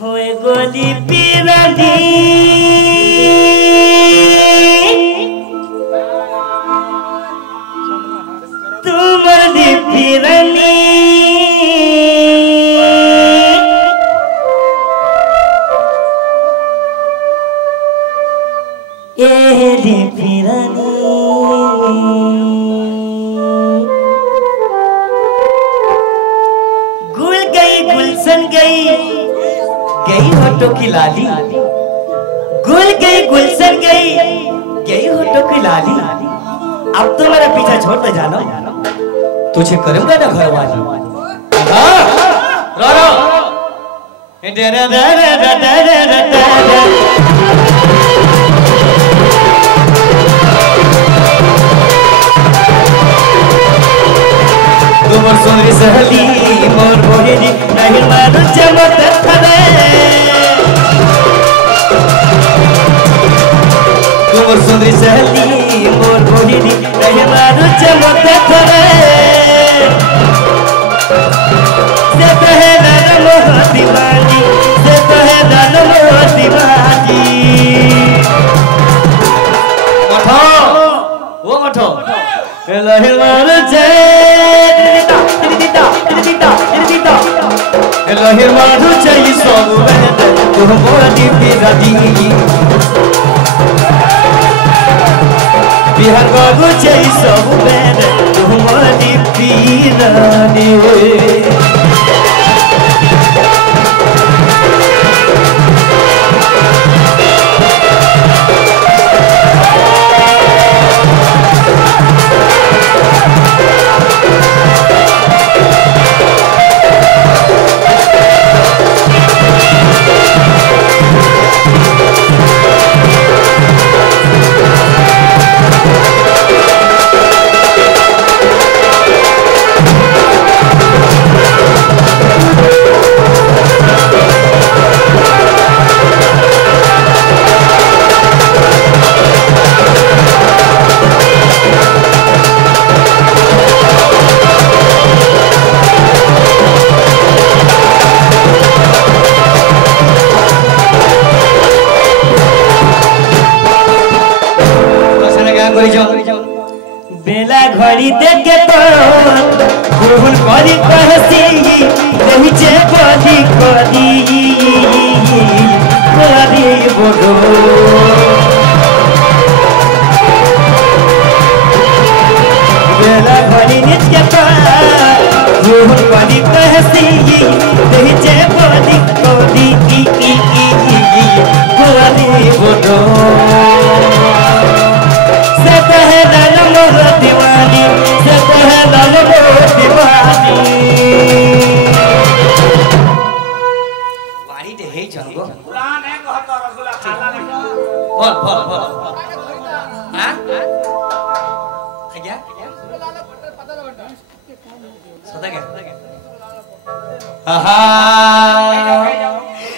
होए गोदी पीरदी तुमरी पीरनी एली पीरनी गुल गई गुलशन गई गई होठों की लाली गुल गई गुलशन गई होठों की लाली अब तो मेरा पीछा छोड़ दे जाना तुझे करूंगा ना घर वाली रो रो तुमर सुंदरी सहली मोर बोहिनी नहीं मारू चमत थने तुमर सुंदरी सहली मोर बोहिनी नहीं मारू चमत थने से तो है नन मोह दीवानी से तो है नन मोह दीवानी मठो वो मठो हेलो हेलो जय लहिर माधु चाहिए सब तुम मोदी पीरदी बिहार बाबू चाहिए सब तुम मोदी पीरदी बेला घड़ी देख तो भूल करी कहसी नहीं चे कदी कदी कदी बोलो बेला घड़ी देख तो भूल करी कहसी नहीं चे कदी कदी कदी बोलो दीवानी से तो है दीवानी वाड़ी दे हे चंगो कुरान है कहता रसूल खाला ने बोल हां क्या सदा क्या आहा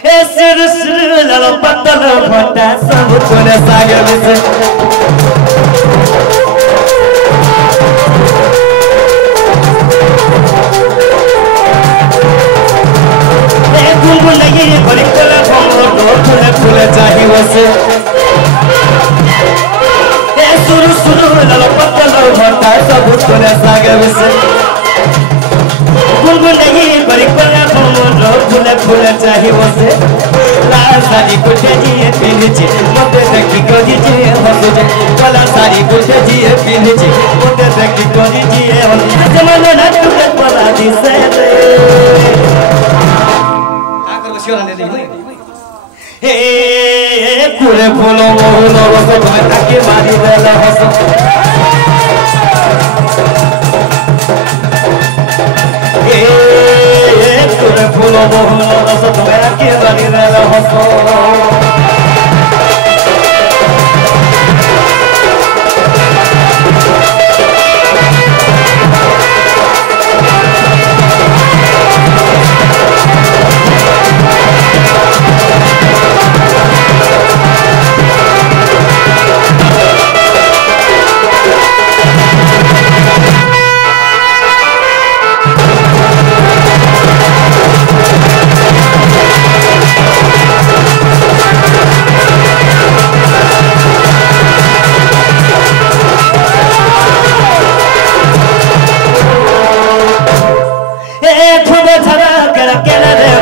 ए सिर सिर लालो पत्तल फटा सब कोने सागर से लगी बड़ी कला फूले फूले चाहिए वैसे सुरु सुरु लालो पत्तल भट्टा सब कोने सागे वैसे गुनगुन नहीं बड़ी कला फूले फूले चाहिए वैसे लाल साड़ी कुछ जी पीछे मोटे देखी कोजी जी हंसुजे कला साड़ी कुछ जी पीछे मोटे देखी कोजी जी हंसुजे जमाना ना तुझे पता दी से पूरे फूलों मोहनों रसो तुम्हें ताकि मारी देला हंसो पूरे फूलों मोहनों रसो तुम्हें ताकि मारी देला हंसो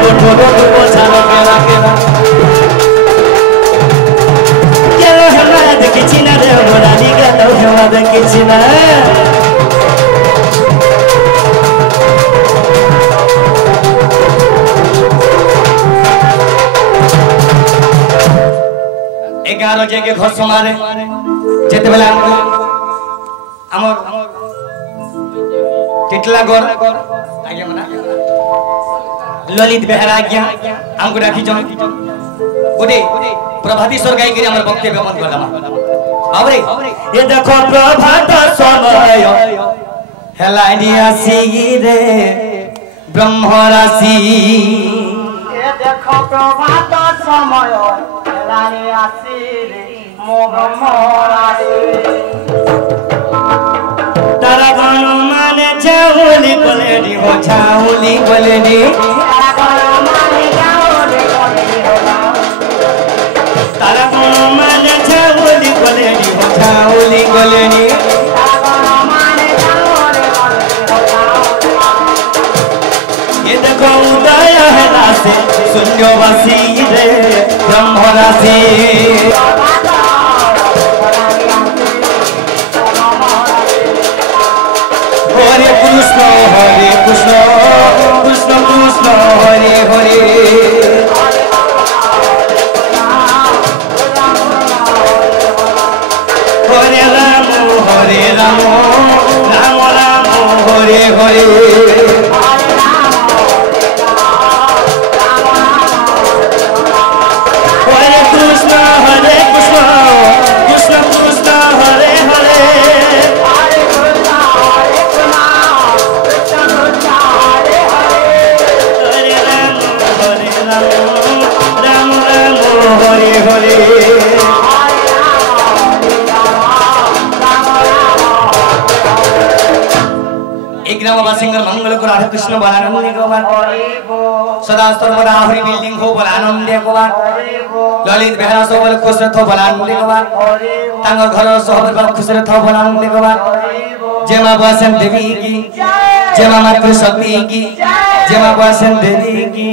उठो तो बोझारो केरा केरा केलो हेमा देखिछि ना रे मोरानी केलो हेमा देखिछि ना एगारो जगह घस मारे जेते बेला हमर टिटलागढ़ आज्ञा मना ललित बेहरा आज्ञा हमको डाकी जन गोटे प्रभातीश्वर गाई के हमर वक्तव्य बंद करला आवरे ये देखो प्रभात समय हेलानी आसी रे ब्रह्म राशि ये देखो प्रभात समय हेलानी आसी रे मो ब्रह्म राशि तारा गानो माने छाउली कोलेडी हो छाउली कोलेडी तारा गानो माने छाउली कोलेडी हो तारा गानो माने छाउली कोलेडी हो छाउली कोलेडी तारा गानो माने छाउली कोलेडी हो ये देखो उदय है राशि शून्यवासी रे ब्रह्म राशि हरे कृष्ण कृष्ण कृष्ण कृष्ण हरे हरे हरे राम राम राम हरे हरे हरे कृष्ण कृष्ण कृष्ण कृष्ण हरे हरे राम राम हरे हरे एक ग्रामवासी मंगल को राधा कृष्ण बलानंद गोपाल सदा सर्वदा हरि बिल्डिंग हो बलानंद गोपाल ललित बेहरा सबल खुश रथ बलानंद गोपाल तांगर घर सब खुश रथ बलानंद गोपाल जेमा बसन देवी की जेमा मातृ शक्ति की जेमा बसन देवी की